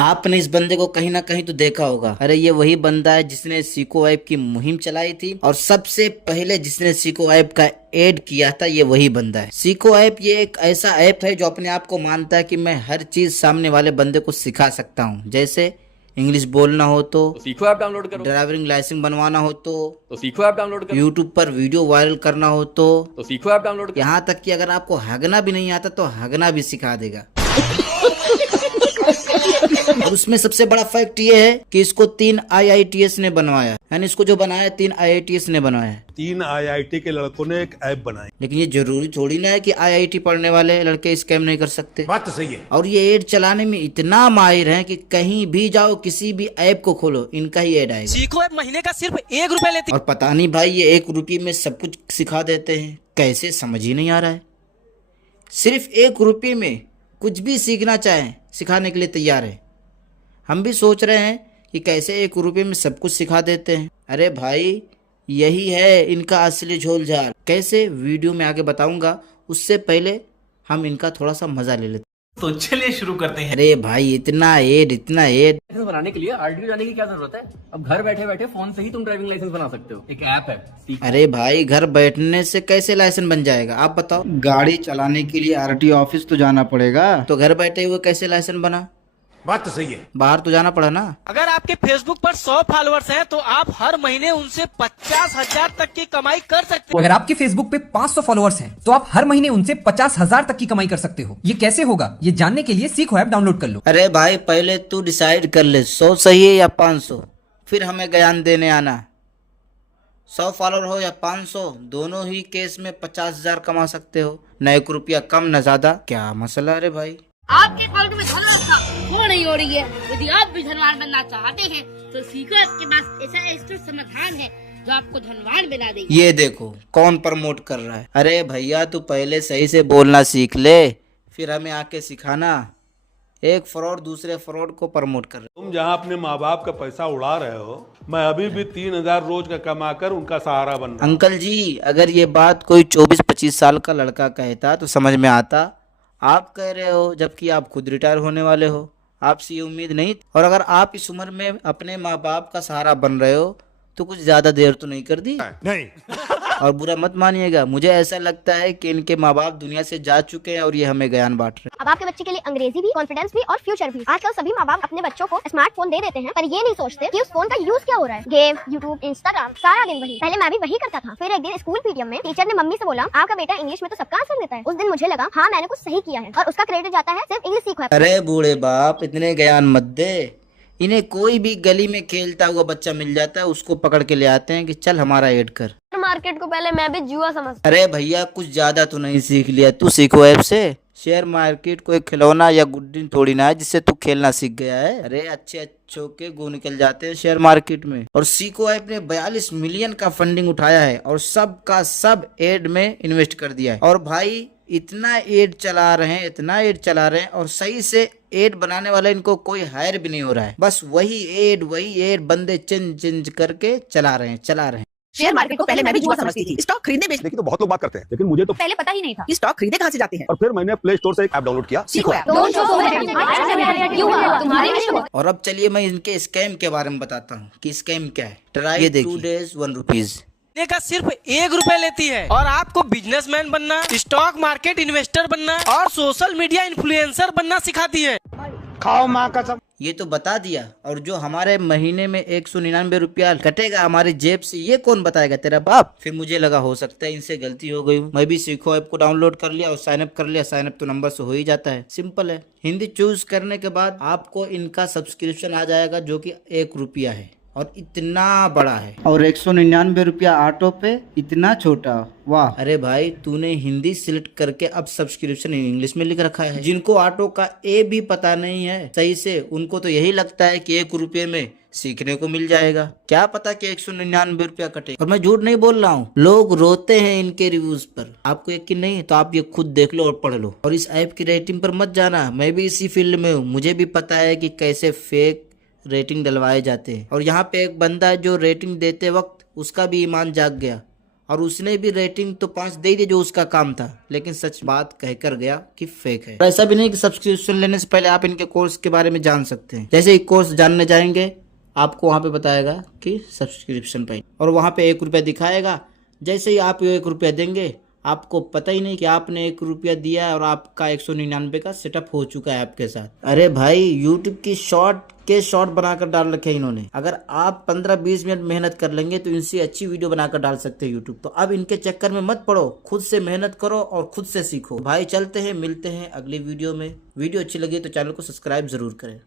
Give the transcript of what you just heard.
आपने इस बंदे को कहीं ना कहीं तो देखा होगा। अरे ये वही बंदा है जिसने सीको ऐप की मुहिम चलाई थी और सबसे पहले जिसने सीको ऐप का ऐड किया था ये वही बंदा है। सीको ऐप ये एक ऐसा ऐप है जो अपने आप को मानता है कि मैं हर चीज सामने वाले बंदे को सिखा सकता हूँ। जैसे इंग्लिश बोलना हो तो सीखो ऐप डाउनलोड करो। ड्राइविंग लाइसेंस बनवाना हो तो सीखो ऐप डाउनलोड करो। यूट्यूब पर वीडियो वायरल करना हो तो सीखो ऐप डाउनलोड करो। यहाँ तक कि अगर आपको हगना भी नहीं आता तो हगना भी सिखा देगा। और उसमें सबसे बड़ा फैक्ट ये है कि इसको 3 IITS ने बनवाया, यानी इसको जो बनाया 3 IITS ने बनवाया है। 3 IIT के लड़कों ने एक ऐप बनाई। लेकिन ये जरूरी थोड़ी ना है कि IIT पढ़ने वाले लड़के स्कैम नहीं कर सकते। बात तो सही है। और ये ऐड चलाने में इतना माहिर है कि कहीं भी जाओ किसी भी ऐप को खोलो इनका ही ऐड आएगा। सीखो ऐप महीने का सिर्फ 1 रुपए लेती। और पता नहीं भाई ये 1 रुपये में सब कुछ सिखा देते हैं, कैसे समझ ही नहीं आ रहा है। सिर्फ 1 रुपये में कुछ भी सीखना चाहें सिखाने के लिए तैयार है। हम भी सोच रहे हैं कि कैसे 1 रुपये में सब कुछ सिखा देते हैं। अरे भाई यही है इनका असली झोल झाल। कैसे वीडियो में आगे बताऊंगा, उससे पहले हम इनका थोड़ा सा मजा ले लेते हैं। तो चलिए शुरू करते हैं। अरे भाई इतना ऐड लाइसेंस बनाने के लिए आरटीओ जाने की क्या जरूरत है? अब घर बैठे बैठे फोन से ही तुम ड्राइविंग लाइसेंस बना सकते हो। एक ऐप है सीखो। अरे भाई घर बैठने से कैसे लाइसेंस बन जाएगा आप बताओ। गाड़ी चलाने के लिए RTO ऑफिस तो जाना पड़ेगा, तो घर बैठे हुए कैसे लाइसेंस बना। बात तो सही है। बाहर तो जाना पड़ा ना। अगर आपके फेसबुक पर 100 फॉलोअर्स हैं तो आप हर महीने उनसे 50,000 तक की कमाई कर सकते हो। अगर आपके फेसबुक पे 500 फॉलोअर्स हैं तो आप हर महीने उनसे 50,000 तक की कमाई कर सकते हो। ये कैसे होगा, ये जानने के लिए सीखो ऐप डाउनलोड कर लो। अरे भाई पहले तू डिसाइड कर ले 100 सही है या 500, फिर हमें ज्ञान देने आना। 100 फॉलोअर हो या 500, दोनों ही केस में 50,000 कमा सकते हो, न 1 रुपया कम न ज्यादा। क्या मसला है रे भाई। आपके अकाउंट में धन हो नहीं हो रही है। यदि आप भी धनवान बनना चाहते हैं तो सीखो आपके पास ऐसा एक्स्ट्रा समाधान है जो आपको धनवान बना देगा। ये देखो कौन प्रमोट कर रहा है। अरे भैया तू पहले सही से बोलना सीख ले, फिर हमें आके सिखाना। एक फ्रॉड दूसरे फ्रॉड को प्रमोट कर रहे। तुम जहाँ अपने माँ बाप का पैसा उड़ा रहे हो, मैं अभी भी 3,000 रोज का कमा कर उनका सहारा बन रहा हूं। अंकल जी अगर ये बात कोई 24-25 साल का लड़का कहता तो समझ में आता। आप कह रहे हो जबकि आप खुद रिटायर होने वाले हो, आपसे ये उम्मीद नहीं। और अगर आप इस उम्र में अपने माँ बाप का सहारा बन रहे हो तो कुछ ज्यादा देर तो नहीं कर दी। नहीं। और बुरा मत मानिएगा, मुझे ऐसा लगता है कि इनके माँ बाप दुनिया से जा चुके हैं और ये हमें ज्ञान बांट रहे हैं। अब आपके बच्चे के लिए अंग्रेजी भी, कॉन्फिडेंस भी और फ्यूचर भी। आजकल सभी माँ बाप अपने बच्चों को स्मार्टफोन दे देते हैं पर ये नहीं सोचते कि उस फोन का यूज क्या हो रहा है। गेम, यूट्यूब, इंस्टाग्राम, सारा दिन वही। पहले मैं भी वही करता था। फिर एक दिन स्कूल पीटीएम में टीचर ने मम्मी से बोला आपका बेटा इंग्लिश में तो सबका आंसर देता है। उस दिन मुझे लगा हाँ मैंने कुछ सही किया है और उसका क्रेडिट जाता है सिर्फ इंग्लिश सीखो। अरे बूढ़े बाप इतने ज्ञान मत दे। इन्हें कोई भी गली में खेलता हुआ बच्चा मिल जाता है, उसको पकड़ के ले आते हैं कि चल हमारा ऐड कर। मार्केट को पहले मैं भी जुआ समझता। अरे भैया कुछ ज्यादा तो नहीं सीख लिया तू सीखो ऐप से। शेयर मार्केट कोई खिलौना या गुड्डी थोड़ी ना है जिससे तू खेलना सीख गया है। अरे अच्छे अच्छों के गो निकल जाते हैं शेयर मार्केट में। और सीको ऐप ने 42 मिलियन का फंडिंग उठाया है और सब का सब एड में इन्वेस्ट कर दिया है। और भाई इतना एड चला रहे हैं, इतना एड चला रहे हैं और सही से एड बनाने वाला इनको कोई हायर भी नहीं हो रहा है। बस वही एड बंदे चेंज करके चला रहे हैं। शेयर मार्केट को पहले मैं भी जुआ समझती थी। स्टॉक खरीदने बेचने की तो बहुत लोग बात करते हैं, लेकिन मुझे तो पहले पता ही नहीं था कि स्टॉक खरीदे कहाँ से जाते हैं। और फिर मैंने प्ले स्टोर से एक ऐप डाउनलोड किया, सीखो ऐप। और अब चलिए मैं इनके स्कैम के बारे में बताता हूँ कि स्कैम क्या है। ट्राई 2 days 1 रुपीज का सिर्फ 1 रुपए लेती है और आपको बिजनेसमैन बनना, स्टॉक मार्केट इन्वेस्टर बनना और सोशल मीडिया इन्फ्लुएंसर बनना सिखाती है। खाओ माँ कसम। ये तो बता दिया, और जो हमारे महीने में 199 रुपया कटेगा हमारी जेब से ये कौन बताएगा, तेरा बाप। फिर मुझे लगा हो सकता है इनसे गलती हो गई। मैं भी सीखो ऐप को डाउनलोड कर लिया और साइन अप कर लिया। साइन अप तो नंबर से हो ही जाता है, सिंपल है। हिंदी चूज करने के बाद आपको इनका सब्सक्रिप्शन आ जाएगा जो कि 1 रुपया है और इतना बड़ा है। और 199 रुपया ऑटो पे, इतना छोटा, वाह। अरे भाई तूने हिंदी सिलेक्ट करके अब सब्सक्रिप्शन इंग्लिश में लिख रखा है। जिनको ऑटो का ए भी पता नहीं है सही से, उनको तो यही लगता है कि 1 रुपये में सीखने को मिल जाएगा। क्या पता कि 199 रुपया कटे। और मैं झूठ नहीं बोल रहा हूँ, लोग रोते हैं इनके रिव्यूज पर। आपको यकीन नहीं है तो आप ये खुद देख लो और पढ़ लो। और इस ऐप की रेटिंग पर मत जाना, मैं भी इसी फील्ड में हूँ, मुझे भी पता है कि कैसे फेक रेटिंग डलवाए जाते हैं। और यहाँ पे एक बंदा जो रेटिंग देते वक्त उसका भी ईमान जाग गया और उसने भी रेटिंग तो 5 दे दी जो उसका काम था, लेकिन सच बात कहकर गया कि फेक है। ऐसा भी नहीं कि सब्सक्रिप्शन लेने से पहले आप इनके कोर्स के बारे में जान सकते हैं। जैसे ही कोर्स जानने जाएंगे आपको वहां पे बताएगा कि सब्सक्रिप्शन पे, और वहां पे 1 रुपया दिखाएगा। जैसे ही आप 1 रुपया देंगे आपको पता ही नहीं कि आपने 1 रुपया दिया है और आपका 199 का सेटअप हो चुका है आपके साथ। अरे भाई यूट्यूब की शॉर्ट बनाकर डाल रखे हैं इन्होंने। अगर आप 15-20 मिनट मेहनत कर लेंगे तो इनसे अच्छी वीडियो बनाकर डाल सकते हैं यूट्यूब। तो अब इनके चक्कर में मत पड़ो, खुद से मेहनत करो और खुद से सीखो। भाई चलते हैं, मिलते हैं अगली वीडियो में। वीडियो अच्छी लगी तो चैनल को सब्सक्राइब जरूर करें।